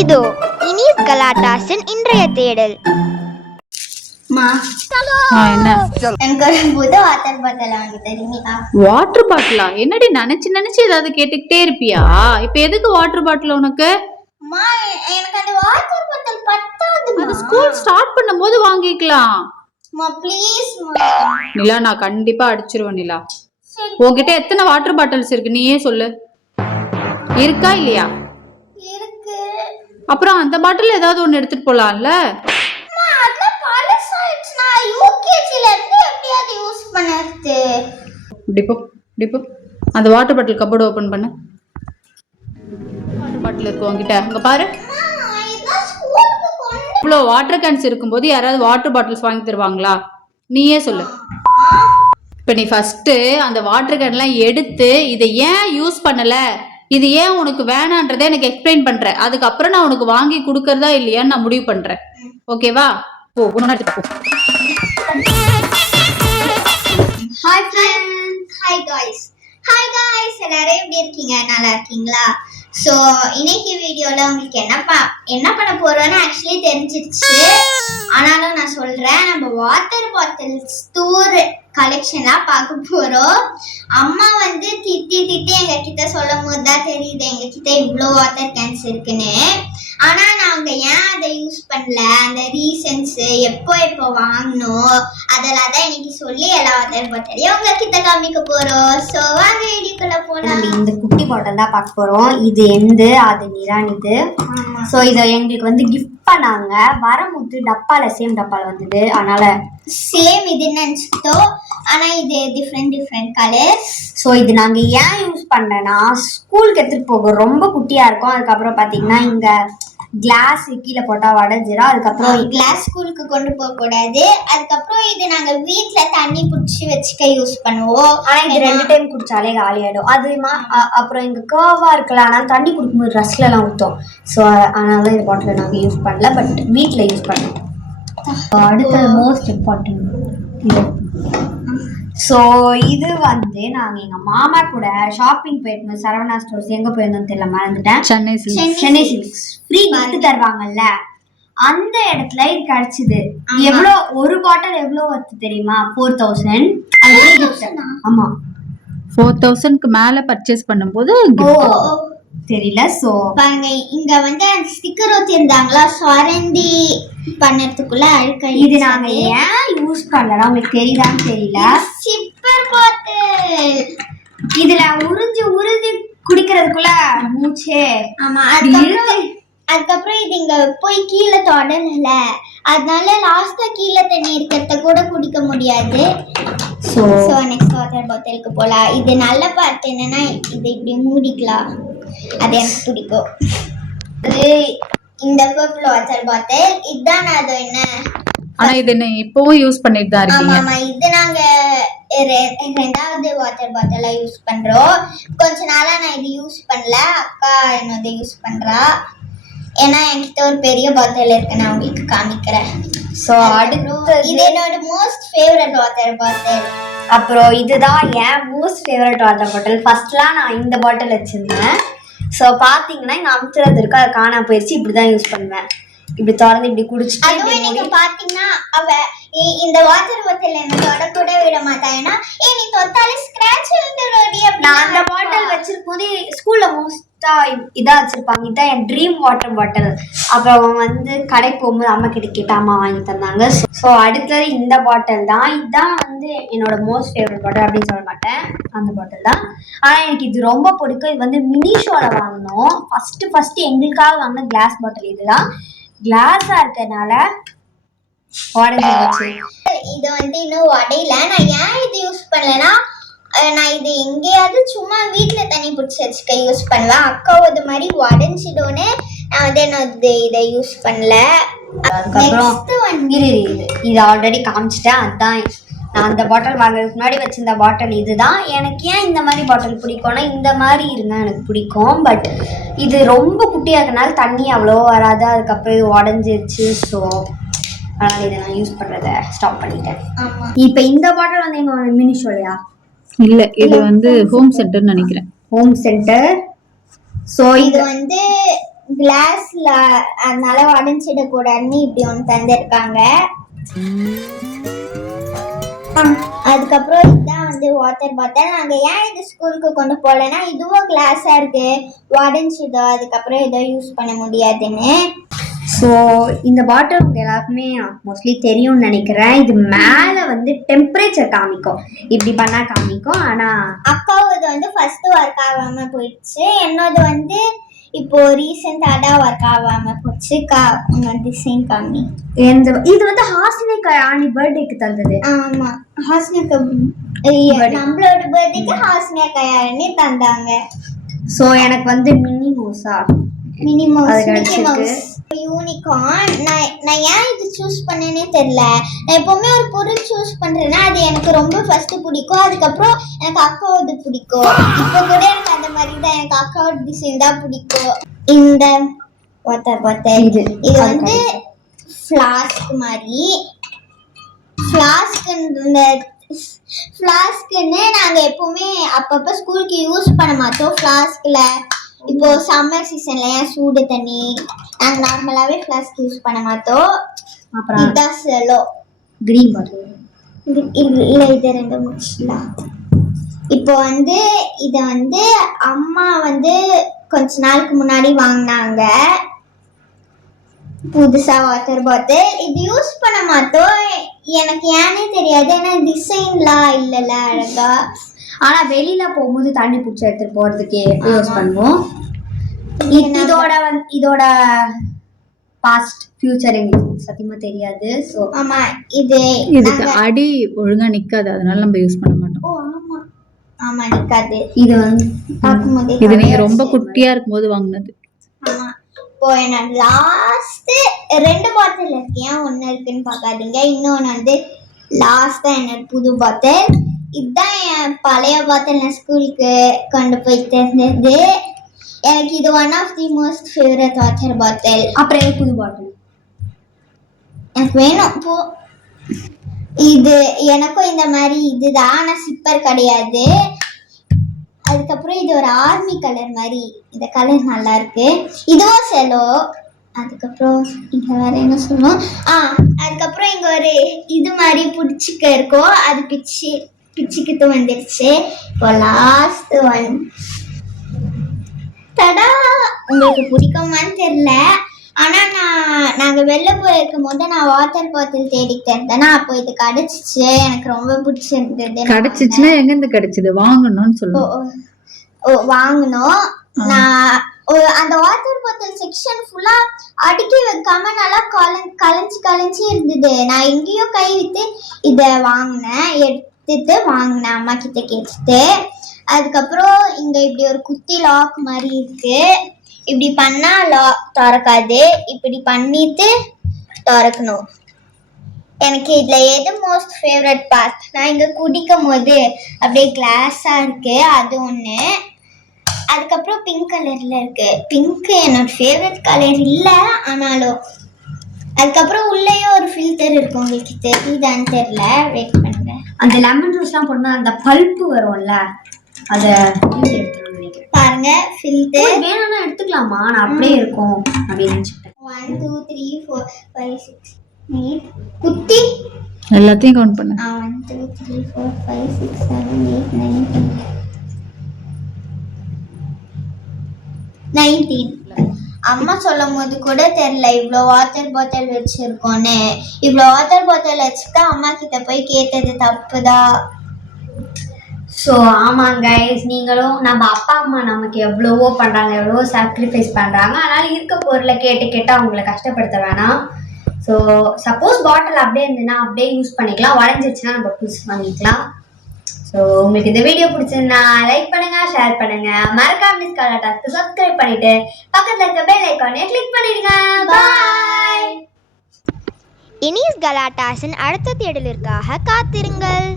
இதோ இனிஸ் கலாட்டாஸின் இன்றைய தேடல். வாட்டர் பாட்டிலா? என்னடி நினைச்சு நினைச்சு ஏதாவது கேட்டுக்கிட்டே இருப்பியா? இப்ப எதுக்கு வாட்டர் பாட்டில் உனக்கு? அது ஸ்கூல் ஸ்டார்ட் பண்ணும்போது வாங்கிக்கலாம். நிலா, நான் கண்டிப்பா அடிச்சிருவேன். நிலா, உன்கிட்ட எத்தனை வாட்டர் பாட்டில்ஸ் இருக்கு நீயே சொல்லு. இருக்கா இல்லையா? அப்புறம் அந்த பாட்டில் ஏதாவது ஒண்ணு எடுத்துட்டு போலாம்ல. அந்த வாட்டர் பாட்டில் கபோர்டு ஓபன் பண்ணு. வாட்டர் பாட்டில் இருக்கு உன்கிட்ட? அங்க பாரு. இவ்வளோ வாட்டர் கேன்ஸ் இருக்கும்போது யாராவது வாட்டர் பாட்டில்ஸ் வாங்கி தருவாங்களா? நீயே சொல்லு. இப்ப நீ ஃபர்ஸ்ட் அந்த வாட்டர் கேன்லாம் எடுத்து இதை ஏன் யூஸ் பண்ணல, இது ஏன் உனக்கு வேணான்றதை எனக்கு எக்ஸ்பிளைன் பண்ற. அதுக்கப்புறம் நான் உனக்கு வாங்கி கொடுக்கறதா இல்லையான்னு நான் முடிவு பண்றேன். ஓகேவா? போ. Hi friends. Hi guys. எல்லாரும் எப்படி இருக்கீங்க? நல்லா இருக்கீங்களா? ஸோ இன்னைக்கு வீடியோல உங்களுக்கு என்ன பண்ண போறோம்னு ஆக்சுவலி தெரிஞ்சிருச்சு. ஆனாலும் நான் சொல்றேன், நம்ம வாட்டர் பாட்டில்ஸ் டூர் கலெக்ஷன்லாம் பார்க்க போறோம். அம்மா வந்து திட்டி எங்க கிட்ட சொல்லும் போது தான் தெரியுது எங்க கிட்ட இவ்வளோ வாட்டர் கேன்ஸ் இருக்குன்னு. ஆனா நாங்க ஏன் அதை யூஸ் பண்ணல, அந்த ரீசன்ஸ், எப்போ வாங்கணும், அதெல்லாம் தான் இன்னைக்கு சொல்லி எல்லா வாட்டர் பாட்டிலையும் உங்ககிட்ட காமிக்க போறோம். ஸோ வாங்க வீடியோக்குள்ள போலாம். இந்த குட்டி பாட்டில் தான் பார்க்க போறோம். இது எந்து அது நிரானிது. ஸோ இதை எங்களுக்கு வந்து கிஃப்ட் பண்ணாங்க. வரமுத்து டப்பால சேம் டப்பால வந்தது. அதனால சேம் இது நினைச்சிட்டோம். ஆனா இது டிஃப்ரெண்ட் கலர்ஸ். ஸோ இது நாங்க ஏன் யூஸ் பண்ணேன்னா, ஸ்கூலுக்கு எடுத்துட்டு போக ரொம்ப குட்டியா இருக்கும். அதுக்கப்புறம் பாத்தீங்கன்னா இங்க கிளாஸ் கீழே போட்டா உடஞ்சிரும். அதுக்கப்புறம் கிளாஸ் ஸ்கூலுக்கு கொண்டு போக கூடாது. அதுக்கப்புறம் இது நாங்க வீட்டுல தண்ணி பிடிச்சி வச்சுக்க யூஸ் பண்ணுவோம். ஆனா இது 2 டைம் குடிச்சாலே காலி ஆயிடும். அப்புறம் இங்க கர்வா இருக்குல்ல, ஆனால் தண்ணி குடிக்கும்போது ரஸ்ல எல்லாம் ஊற்றும். ஸோ அதனால இந்த பாட்டில் நாங்க யூஸ் பண்ணல, பட் வீட்டுல யூஸ் பண்ணோம். அடுத்தது மோஸ்ட் இம்பார்ட்டன்ட் இது. ஸோ இது வந்து நாங்கள் எங்கள் மாமா கூட ஷாப்பிங் போயிருந்தோம். சரவணா ஸ்டோர்ஸ் எங்கே போயிருந்தோம் தெரியல, மறந்துட்டேன். சென்னை சில்க்ஸ் ஃப்ரீ கிஃப்ட் தருவாங்கல்ல, அந்த இடத்துல இது கிடைச்சிது. எவ்வளோ ஒரு பாட்டில் எவ்வளோ வருது தெரியுமா? 4000. ஆமா, 4000க்கு மேல பர்ச்சேஸ் பண்ணும்போது தெரியல. சோ பாருங்க, இங்க வந்து அந்த ஸ்டிக்கர் ஒட்டிருந்தாங்களா, சுரண்டி பண்ணதுக்குள்ள அழுக்க. இது நாங்க ஏன் யூஸ் பண்ணல உங்களுக்கு தெரியுதான்னு தெரியல. சிப்பர் பாட்டில் இதுல உறிஞ்சு குடிக்கிறதுக்குள்ள மூச்சே. ஆமா, அதுக்கப்புறம் இது இங்க போய் கீழே தொடரல, அதனால லாஸ்டா கீழே தண்ணி இருக்கிறத கூட குடிக்க முடியாது. ஸோ நெக்ஸ்ட் வாட்டர் பாட்டிலுக்கு போலாம். இது நல்ல பார்ட் என்னன்னா, இது இப்படி மூடிக்கலாம். அது எனக்கு பிடிக்கும். இந்த பர்பிள் வாட்டர் பாட்டில் இதுதான். அது என்ன, ஆனா இது என்ன இப்பவும் யூஸ் பண்ணிட்டு தான் இருக்கீங்க? ஆமா, இது நாங்க ரெண்டாவது வாட்டர் பாட்டிலா யூஸ் பண்றோம். கொஞ்ச நாளா நான் இது யூஸ் பண்ணல, அக்கா என்னோட யூஸ் பண்றா. ஏன்னா என்கிட்ட ஒரு பெரிய பாட்டில் இருக்கு, நான் உங்களுக்கு காமிக்கிறேன். ஸோ அடுத்து இது என்னோட மோஸ்ட் ஃபேவரட் வாட்டர் பாட்டில். அப்புறம் இதுதான் என் மோஸ்ட் ஃபேவரட் வாட்டர் பாட்டில். ஃபர்ஸ்ட்லாம் நான் இந்த பாட்டில் வச்சிருந்தேன். ஸோ பார்த்தீங்கன்னா இங்கே அமுத்துறது இருக்கு, அது காணாம போயிடுச்சு. இப்படிதான் யூஸ் பண்ணுவேன். இப்படி திறந்து இப்படி குடிச்சிட்டு. அதுவும் நீங்க பாத்தீங்கன்னா அவ இந்த வாட்டர் பாட்டில் என்ன தொட கூட விட மாட்டாங்கன்னா, நீ தொட்டாலே ஸ்கிராட்ச் விழுந்துடுடி. நான் அந்த பாட்டில் வச்சிருக்கும் போது ஸ்கூல்ல மோஸ்டா இதான் வச்சிருப்பாங்க. இதான் என் ட்ரீம் வாட்டர் பாட்டில். அப்புறம் வந்து கடைக்கு போகும்போது அம்மா கிட்ட கேட்ட அம்மா வாங்கி தந்தாங்க. ஸோ அடுத்தது இந்த பாட்டில் தான். இதுதான் வந்து என்னோட மோஸ்ட் ஃபேவரட் பாட்டில் அப்படின்னு சொல்ல மாட்டேன், அந்த பாட்டில் தான். ஆனால் எனக்கு இது ரொம்ப பிடிக்கும். இது வந்து மினிஷோல வாங்கினோம். ஃபர்ஸ்ட் எங்களுக்காக வாங்கின கிளாஸ் பாட்டில். இதுதான் கிளாஸா இருக்கனால உடஞ்சிருச்சு. இது வந்து இன்னும் உடையில. நான் ஏன் இது யூஸ் பண்ணலன்னா, நான் இது எங்கேயாவது சும்மா வீட்டுல தண்ணி பிடிச்சி வச்சுக்க யூஸ் பண்ணுவேன். அக்கா இது மாதிரி உடஞ்சிடும்னு நான் வந்து என்னோட இதை யூஸ் பண்ணல. அதுக்கப்புறம் இது ஆல்ரெடி காமிச்சிட்டேன். அதுதான் நான் அந்த பாட்டில் வாங்குறதுக்கு முன்னாடி வச்சிருந்த பாட்டில். இதுதான். எனக்கு ஏன் இந்த மாதிரி பாட்டில் பிடிக்கும்னா, இந்த மாதிரி இருந்தால் எனக்கு பிடிக்கும். பட் இது ரொம்ப குட்டியாக இருக்கனால தண்ணி அவ்வளோ வராது. அதுக்கப்புறம் இது உடஞ்சிருச்சு. ஸோ அதனால் இதை நான் யூஸ் பண்ணுறதை ஸ்டாப் பண்ணிட்டேன். இப்போ இந்த பாட்டில் வந்து எங்கள் மினிஷோலையா இல்ல இது வந்து ஹோம் சென்டர்னு நினைக்கிறேன். Home centre. ஸோ இது வந்து கிளாஸ்ல அதனால உடஞ்சிடக்கூடாதுன்னு இப்படி ஒன்று தந்திருக்காங்க. அதுக்கப்புறம் இதுதான் வந்து வாட்டர் பாட்டில். நாங்கள் ஏன் இது ஸ்கூலுக்கு கொண்டு போகலன்னா இதுவும் கிளாஸாக இருக்கு, உடஞ்சிதோ அதுக்கப்புறம் ஏதோ யூஸ் பண்ண முடியாதுன்னு. ஸோ இந்த பாட்டில் உங்களுக்கு எல்லாருக்குமே மோஸ்ட்லி தெரியும்னு நினைக்கிறேன். இது மேலே வந்து டெம்பரேச்சர் காமிக்கும், இப்படி பண்ணால் காமிக்கும். ஆனால் அக்காவது வந்து ஃபர்ஸ்ட் ஒர்க் ஆகாமல் போயிடுச்சு, என்னோட வந்து இப்போ ரீசெண்டாக தான் ஒர்க் ஆகாமல் போச்சு. டிசைன் காமி. இது வந்து ஹாஸ்னிகா ஆனி பர்த்டேக்கு தந்தது. ஆமா, ஹாஸ்னிகா நம்மளோட பர்த்டேக்கு ஹாஸ்னிகா கயாரணி தந்தாங்க. ஸோ எனக்கு வந்து மினி மவுஸா யூனிகார்ன். நான் ஏன் இது சூஸ் பண்ணேனே தெரியல. நான் எப்பவுமே ஒரு பொருள் சூஸ் பண்றேன்னா அது எனக்கு ரொம்ப ஃபர்ஸ்ட் பிடிக்கும், அதுக்கப்புறம் எனக்கு அக்காவோட பிடிக்கும். இப்போ கூட எனக்கு அந்த மாதிரி தான், எனக்கு அக்காவோட டிசைன் தான் பிடிக்கும். இந்த வாட்டர் பாட்டில் இது வந்து ஃப்ளாஸ்க் மாதிரி. ஃப்ளாஸ்க்குன்னு நாங்கள் எப்பவுமே அப்பப்போ ஸ்கூலுக்கு யூஸ் பண்ண மாட்டோம். ஃப்ளாஸ்கில் இப்போ சம்மர் சீசன்ல ஏன் சூடு தண்ணி நாங்கள் நார்மலாகவே ஃப்ளாஸ்க் யூஸ் பண்ண மாட்டோம். அப்புறம் இதுதான் செலோ கிரீன் பாட்டில். இல்லை இது ரெண்டு முடிச்சுலாம். இப்போ வந்து இதை வந்து அம்மா வந்து கொஞ்ச நாளுக்கு முன்னாடி வாங்கினாங்க புதுசா வாட்டர் பாட்டில். இது யூஸ் பண்ண மாட்டோம், எனக்கு ஏன்னே தெரியாது. ஏன்னா டிசைன்லாம் இல்லைல்ல அழகா. ஆனா வெளியில போகும்போது தண்ணி பிடிச்சி எடுத்துட்டு போறதுக்கு யூஸ் பண்ணுவோம். இதோட பாஸ்ட் ஃபியூச்சர் எங்களுக்கு சத்தியமா தெரியாது. ஸோ ஆமா, இதுக்கு அடி ஒழுங்கா நிக்காது, அதனால நம்ம யூஸ் பண்ண மாட்டோம். ஓ ஆமா ஆமா, நிக்காது. இது வந்து பார்க்கும்போது இது நீங்க ரொம்ப குட்டியா இருக்கும்போது வாங்கினது. ஆமா. இப்போ என்னோட லாஸ்ட் 2 பாட்டில் இருக்கு, ஏன் ஒன்று இருக்குன்னு பார்க்காதீங்க. இன்னொன்று வந்து லாஸ்டா என்னோட புது பாட்டில். இதுதான் என் பழைய பாட்டில், நான் ஸ்கூலுக்கு கொண்டு போய் தந்தது. எனக்கு இது one of the most favourite water bottle. அப்புறம் புது பாட்டில் எனக்கு வேணும் போ. இது எனக்கும் இந்த மாதிரி இதுதான், ஆனால் சிப்பர் கிடையாது. அதுக்கப்புறம் இது ஒரு ஆர்மி கலர் மாதிரி, இந்த கலர் நல்லா இருக்கு. இதுவும் செலோ. அதுக்கப்புறம் இங்க வேற என்ன சொல்லுவோம், அதுக்கப்புறம் இங்க ஒரு இது மாதிரி பிடிச்சிக்க இருக்கும், அது பிச்சுக்கிட்டு வந்துடுச்சு. இப்போ லாஸ்ட் ஒன். தடா, உங்களுக்கு பிடிக்குமான்னு தெரியல, ஆனா நாங்க வெளில போயிருக்கும் போது நான் வாட்டர் பாட்டில் தேடிட்டு இருந்தேன்னா அப்போ இது கிடைச்சிச்சு, எனக்கு ரொம்ப பிடிச்சிருந்தது. கிடைச்சிச்சுன்னா எங்க இருந்து கிடைச்சது? வாங்கணும்னு சொல்லுவோம். வாங்கணும். நான் அந்த வாட்டர் பாட்டில் செக்ஷன் ஃபுல்லா அடுக்கி வைக்காம நல்லா கலைஞ்சி இருந்தது. நான் எங்கேயோ கை விட்டு இதை வாங்கினேன், எடுத்துட்டு வாங்கினேன் அம்மா கிட்ட கேட்டுட்டு. அதுக்கப்புறம் இங்க இப்படி ஒரு குட்டி லாக் மாதிரி இருக்கு, இப்படி பண்ணா லாக் திறக்காது, இப்படி பண்ணிட்டு திறக்கணும். எனக்கு இதுல எது மோஸ்ட் ஃபேவரட் பார்ட், நான் இங்க குடிக்கும் போது அப்படியே கிளாஸா இருக்கு, அது ஒண்ணு. அதுக்கப்புறம் பிங்க் கலர்ல இருக்கு. பிங்க் என்னோட ஃபேவரட் கலர் இல்ல, ஆனாலும். அதுக்கப்புறம் உள்ளேயும் ஒரு ஃபில்டர் இருக்கு, உங்களுக்கு தெரியுதான்னு தெரியல, வெயிட் பண்ணுங்க. அந்த லெமன் ஜூஸ்லாம் போட்டா அந்த பல்ப்பு வரும்ல, அதை எடுத்துக்கணும்னு நினைக்கிறேன். பாருங்க ஃபில்டர். வேணும்னா எடுத்துக்கலாமா, நான் அப்படியே இருக்கும் அப்படின்னு நினைச்சிட்டேன். 1 2 3 4 5 6 8 குட்டி எல்லாத்தையும் கவுண்ட் பண்ணு. 1 2 3 4 5 6 7 8 9 10 19. அம்மா சொல்லும் போது கூட தெரியல இவ்வளோ வாட்டர் பாட்டில் வச்சிருக்கோன்னு. இவ்வளோ வாட்டர் பாட்டில் வச்சுட்டா அம்மா கிட்ட போய் கேட்டது தப்புதான். ஸோ ஆமாங்க கைஸ், நீங்களும் நம்ம அப்பா அம்மா நமக்கு எவ்வளவோ பண்ணுறாங்க, எவ்வளவோ சாக்ரிஃபைஸ் பண்ணுறாங்க, அதனால் இருக்க பொருளை கேட்டு அவங்கள கஷ்டப்படுத்த வேணாம். ஸோ சப்போஸ் பாட்டில் அப்படியே இருந்ததுன்னா அப்படியே யூஸ் பண்ணிக்கலாம், உடஞ்சிருச்சுன்னா நம்ம புதுசு வாங்கிக்கலாம். ஸோ உங்களுக்கு இந்த வீடியோ பிடிச்சிருந்தா லைக் பண்ணுங்க, ஷேர் பண்ணுங்க, மறக்காம மிஸ் கலாட்டாஸ்க்கு சப்ஸ்கிரைப் பண்ணிட்டு பக்கத்தில் இருக்க பெல் ஐக்கானை கிளிக் பண்ணிடுங்க. பாய். இனிஸ் கலாட்டாஸின் அடுத்த தேடலிற்காக காத்திருங்கள்.